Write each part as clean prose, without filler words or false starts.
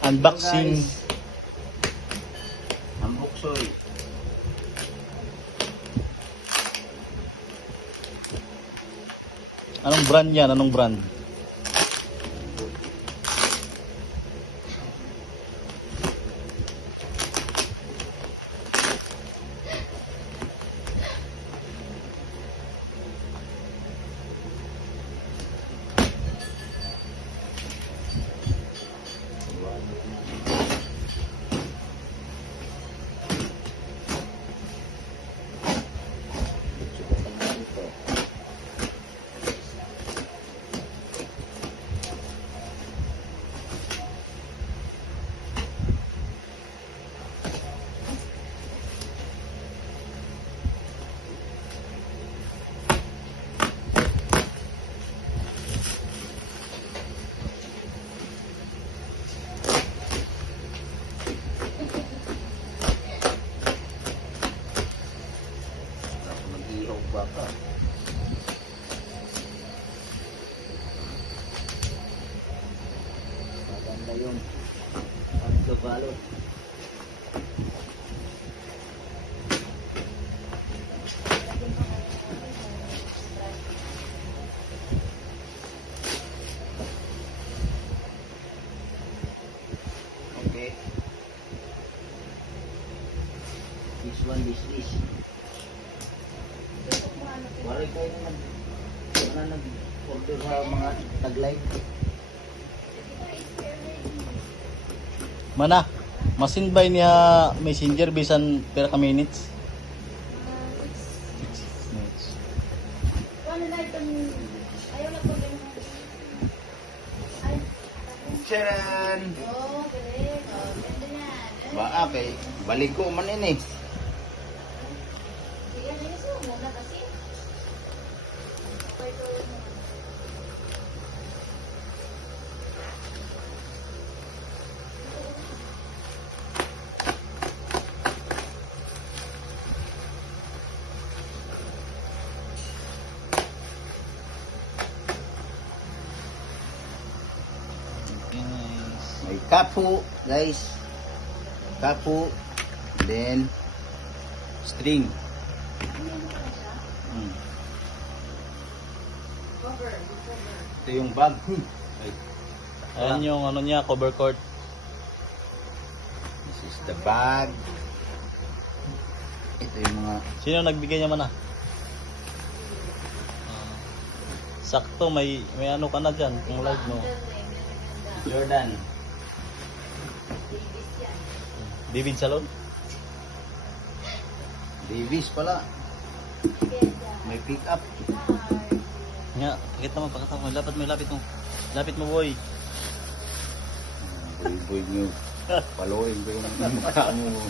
Unboxing. Unboxoy. Anong brand yan? Anong brand? Nag-ihaw baka. Maganda yun. Ang kabalot. Okay. This one, this. Wala kayo na nag-order sa mga nag-live. Mana? Masin ba niya messenger bisan per ka minutes? Minutes. Charan! Ba, kay balik ko man ini. May kapu, guys. Kapu, then string. Ito yung bag. Ay, Ayan yung ano niya, cover cord. this is the bag. Ito yung mga Sino nagbigay niya mana? Sakto, may ano ka na dyan kung live mo. Jordan. David Salon? Davis pala. May pick up. Nga, pakita mo. May lapit mo. Lapit mo, boy. Boy nyo. Paluin ko yung mukha mo.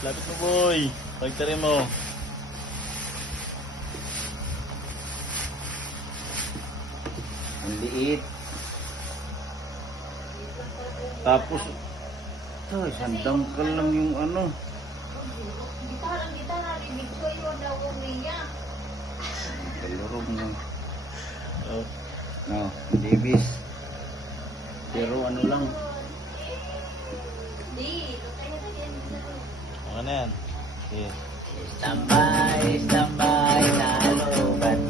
Lapit mo, boy. Pagtarin mo. Ang liit. Tapos, ay, sandangkal lang yung ano. Kalurog na. Oh. No, Davis. Pero ano lang. Okay na yan. Okay. Tambay na lobat.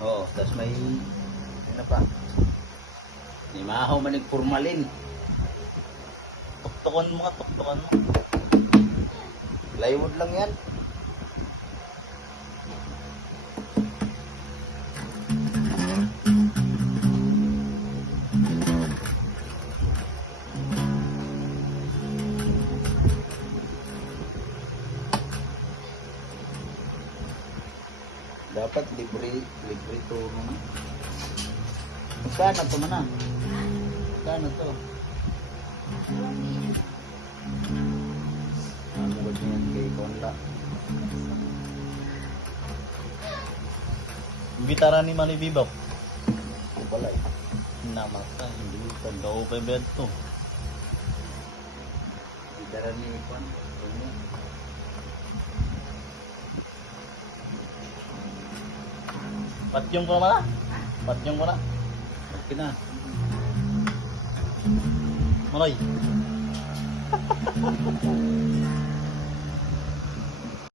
Oo, tapos may ano pa? May mahaw manig formalin. Tuktukan mo ka, tuktukan mo. Plywood lang yan. Dapat libre turno na. Magkano to man na? Magkano to? Ano ba yan kay Konla? Gitara ni Manny Bebop. Balay. Namata, hindi ka daw pa bed to. Idara ni Kon. Patyong ko naman ah. Patyong mo na. Okay na. Maloy.